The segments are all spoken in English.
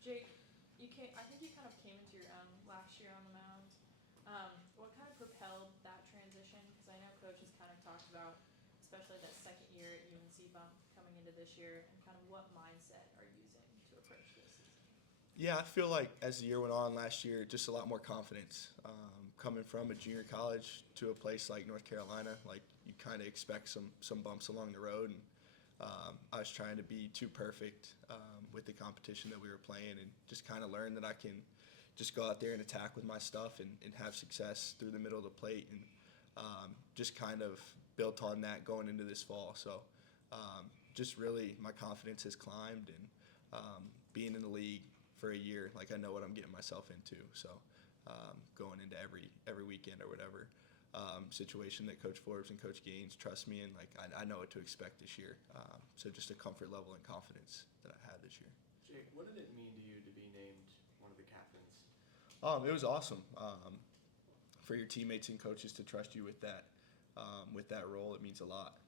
Jake, I think you kind of came into your own last year on the mound. What kind of propelled that transition? Because I know Coach has kind of talked about, especially that second year at UNC bump coming into this year, and kind of what mindset are you using to approach this season? Yeah, I feel like as the year went on last year, just a lot more confidence. Coming from a junior college to a place like North Carolina, like you kind of expect some bumps along the road, and I was trying to be too perfect with the competition that we were playing, and just kind of learn that I can just go out there and attack with my stuff and have success through the middle of the plate, and just kind of built on that going into this fall. So just really my confidence has climbed, and being in the league for a year, like I know what I'm getting myself into. So going into every weekend or whatever situation that Coach Forbes and Coach Gaines trust me in, like I know what to expect this year. So just a comfort level and confidence that I had this year. Jake, what did it mean to you to be named one of the captains? It was awesome for your teammates and coaches to trust you with that role. It means a lot.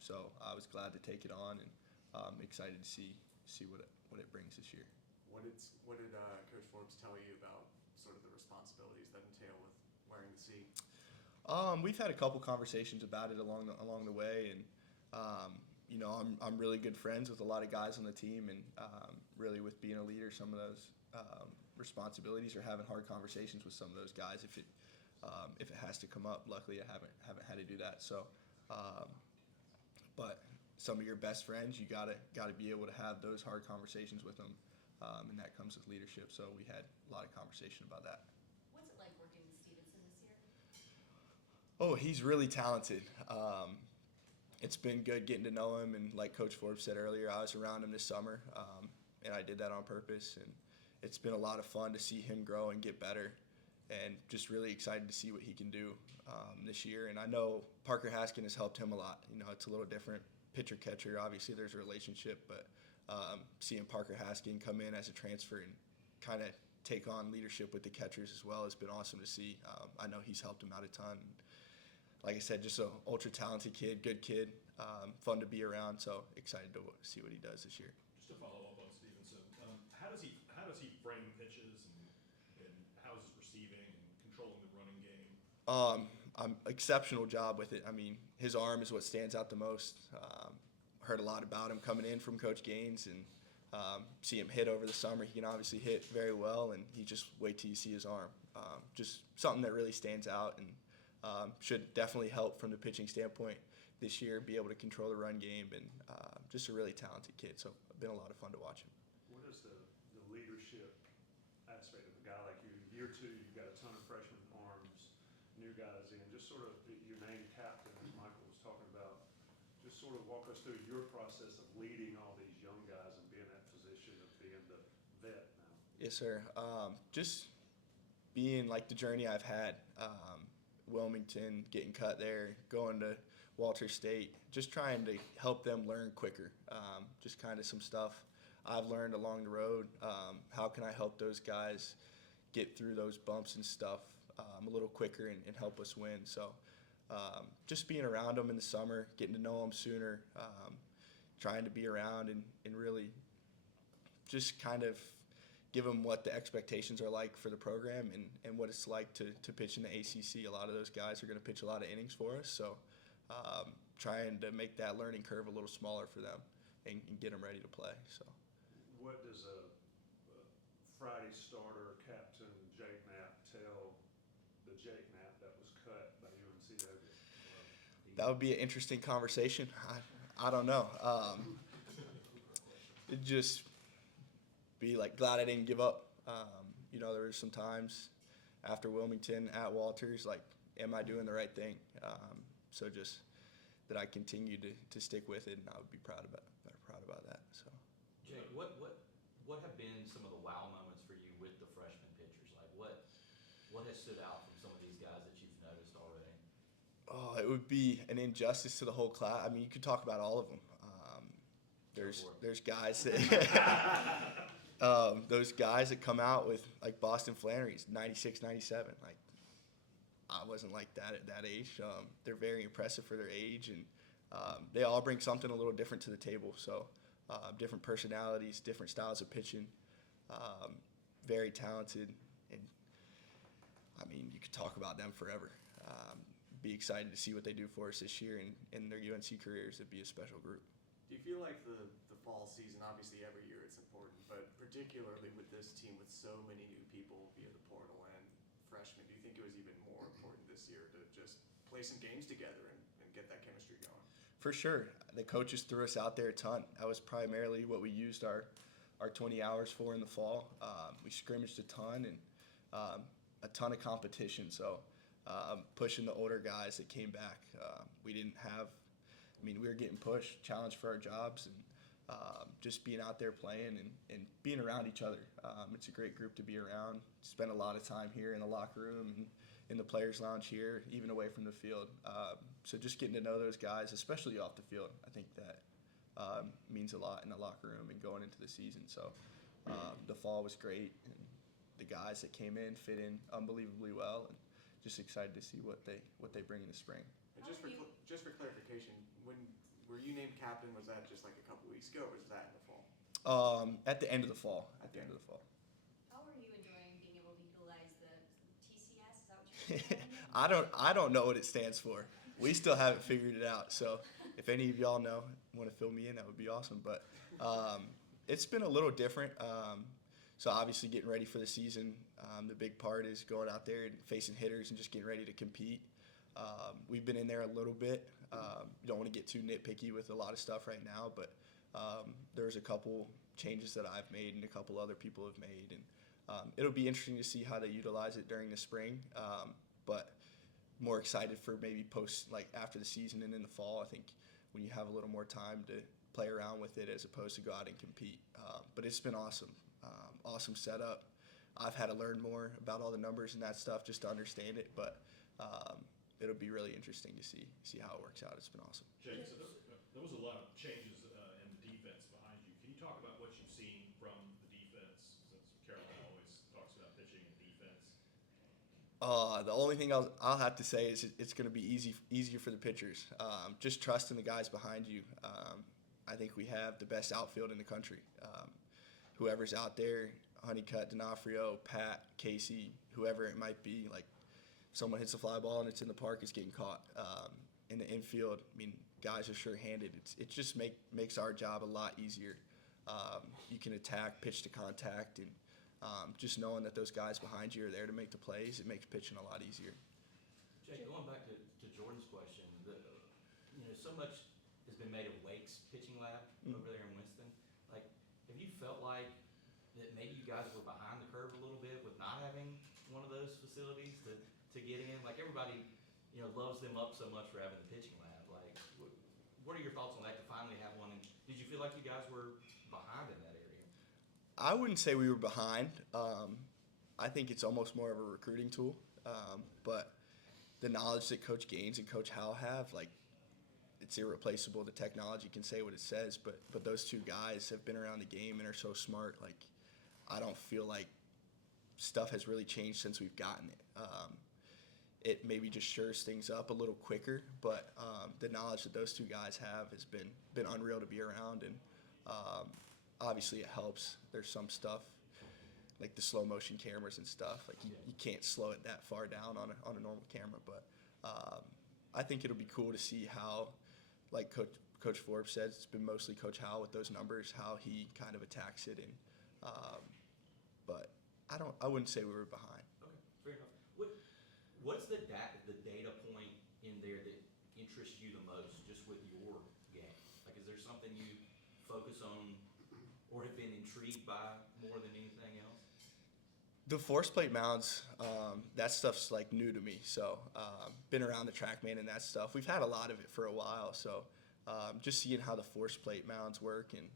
So I was glad to take it on, and excited to see what it brings this year. What did Coach Forbes tell you about sort of the responsibilities that entail with wearing the C? We've had a couple conversations about it along the way, and I'm really good friends with a lot of guys on the team, and really with being a leader, some of those responsibilities, or having hard conversations with some of those guys if it has to come up. Luckily, I haven't had to do that. So, but some of your best friends, you gotta be able to have those hard conversations with them, and that comes with leadership. So we had a lot of conversation about that. What's it like working with Stevenson this year? Oh, he's really talented. It's been good getting to know him, and like Coach Forbes said earlier, I was around him this summer, and I did that on purpose, and it's been a lot of fun to see him grow and get better, and just really excited to see what he can do this year. And I know Parker Haskin has helped him a lot. It's a little different pitcher-catcher. Obviously, there's a relationship, but seeing Parker Haskin come in as a transfer and kind of take on leadership with the catchers as well has been awesome to see. I know he's helped him out a ton. Like I said, just an ultra-talented kid, good kid, fun to be around, so excited to see what he does this year. Just to follow up on Stevenson, how does he frame pitches, and how's his receiving and controlling the running game? Exceptional job with it. I mean, his arm is what stands out the most. Heard a lot about him coming in from Coach Gaines, and see him hit over the summer. He can obviously hit very well, and you just wait till you see his arm. Just something that really stands out, and should definitely help from the pitching standpoint this year, be able to control the run game, and just a really talented kid. So it's been a lot of fun to watch him. What is the leadership aspect of a guy like you? Year two, you've got a ton of freshman arms, new guys in. Just sort of your named captain, as Michael was talking about. Just sort of walk us through your process of leading all these young guys and being in that position of being the vet now. Yes, sir. Just being like the journey I've had. Wilmington, getting cut there, going to Walter State, just trying to help them learn quicker. Just kind of some stuff I've learned along the road. How can I help those guys get through those bumps and stuff a little quicker and help us win? So just being around them in the summer, getting to know them sooner, trying to be around and really just kind of give them what the expectations are like for the program, and what it's like to pitch in the ACC. A lot of those guys are going to pitch a lot of innings for us, so trying to make that learning curve a little smaller for them and get them ready to play. So, what does a Friday starter captain Jake Knapp tell the Jake Knapp that was cut by UNCW? That would be an interesting conversation. I don't know. It'd just be like glad I didn't give up. There were some times after Wilmington at Walters, like, am I doing the right thing? So just that I continue to stick with it, and I would be proud about that. So, Jake, what have been some of the wow moments for you with the freshman pitchers? Like, what has stood out from some of these guys that you've noticed already? Oh, it would be an injustice to the whole class. I mean, you could talk about all of them. There's guys that those guys that come out with, like, Boston Flannery's 96, 97. Like, I wasn't like that at that age. They're very impressive for their age, and they all bring something a little different to the table. So different personalities, different styles of pitching. very talented, and I mean, you could talk about them forever. Be excited to see what they do for us this year in their UNC careers. It'd be a special group. Do you feel like the fall season, obviously every year it's important, but particularly with this team with so many new people via the portal and freshmen, do you think it was even more important this year to just play some games together and get that chemistry going? For sure. The coaches threw us out there a ton. That was primarily what we used our 20 hours for in the fall. We scrimmaged a ton and a ton of competition. So pushing the older guys that came back. We didn't have, we were getting pushed, challenged for our jobs, and just being out there playing and being around each other. It's a great group to be around. Spent a lot of time here in the locker room and in the players' lounge here, even away from the field. So just getting to know those guys, especially off the field, I think that means a lot in the locker room and going into the season. So the fall was great, and the guys that came in fit in unbelievably well, and just excited to see what they bring in the spring. And just for clarification, were you named captain? Was that just like a couple weeks ago, or was that in the fall? At the end of the fall. At the end of the fall. How are you enjoying being able to utilize the TCS? Is that what you're saying? I don't know what it stands for. We still haven't figured it out. So if any of y'all know, want to fill me in, that would be awesome. But it's been a little different. So obviously getting ready for the season, the big part is going out there and facing hitters and just getting ready to compete. We've been in there a little bit. You don't want to get too nitpicky with a lot of stuff right now, but there's a couple changes that I've made and a couple other people have made, and it'll be interesting to see how they utilize it during the spring. But more excited for maybe after the season and in the fall. I think when you have a little more time to play around with it as opposed to go out and compete. But it's been awesome. Awesome setup. I've had to learn more about all the numbers and that stuff just to understand it, but it'll be really interesting to see how it works out. It's been awesome. Jake, so there was a lot of changes in the defense behind you. Can you talk about what you've seen from the defense, since Carolina always talks about pitching and defense? The only thing I'll have to say is it's going to be easier for the pitchers. Just trusting the guys behind you. I think we have the best outfield in the country. Whoever's out there, Honeycutt, D'Onofrio, Pat, Casey, whoever it might be, like someone hits a fly ball and it's in the park, it's getting caught. In the infield, guys are sure-handed. It just makes our job a lot easier. You can attack, pitch to contact, and just knowing that those guys behind you are there to make the plays, it makes pitching a lot easier. Jake, going back to Jordan's question, so much has been made of Wake's pitching lab over there in Winston. Like, have you felt like that maybe you guys were behind the curve a little bit with not having one of those facilities to get in? Like, everybody, loves them up so much for having the pitching lab. Like, what are your thoughts on that to finally have one? And did you feel like you guys were behind in that area? I wouldn't say we were behind. I think it's almost more of a recruiting tool. But the knowledge that Coach Gaines and Coach Howell have, like, it's irreplaceable. The technology can say what it says, but those two guys have been around the game and are so smart. Like, I don't feel like stuff has really changed since we've gotten it. It maybe just shores things up a little quicker, but the knowledge that those two guys have has been unreal to be around, and obviously it helps. There's some stuff like the slow motion cameras and stuff. Like you can't slow it that far down on a normal camera, but I think it'll be cool to see how, like Coach Forbes said, it's been mostly Coach Howell with those numbers, how he kind of attacks it, and but I wouldn't say we were behind. Okay, fair enough. What's the data point in there that interests you the most, just with your game? Like, is there something you focus on or have been intrigued by more than anything else? The force plate mounds, that stuff's like new to me. So been around the TrackMan and that stuff. We've had a lot of it for a while. So just seeing how the force plate mounds work and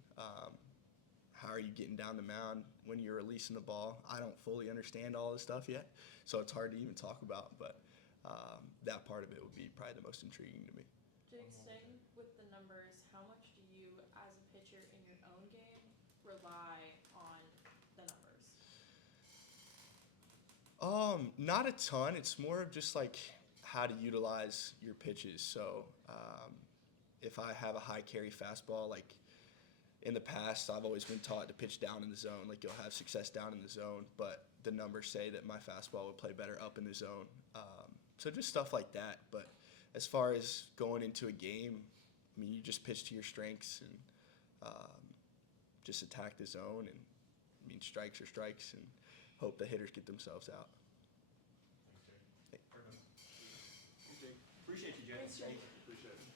how are you getting down the mound when you're releasing the ball. I don't fully understand all this stuff yet, so it's hard to even talk about. But that part of it would be probably the most intriguing to me. Jake, staying with the numbers, how much do you, as a pitcher in your own game, rely on the numbers? Not a ton. It's more of just like how to utilize your pitches. So if I have a high carry fastball, like in the past, I've always been taught to pitch down in the zone. Like, you'll have success down in the zone, but the numbers say that my fastball would play better up in the zone. So just stuff like that. But as far as going into a game, I mean, you just pitch to your strengths and just attack the zone. And, I mean, strikes are strikes, and hope the hitters get themselves out. Thanks, Jake. Fair enough. Appreciate you, Jay. Thanks, Jake. Appreciate it.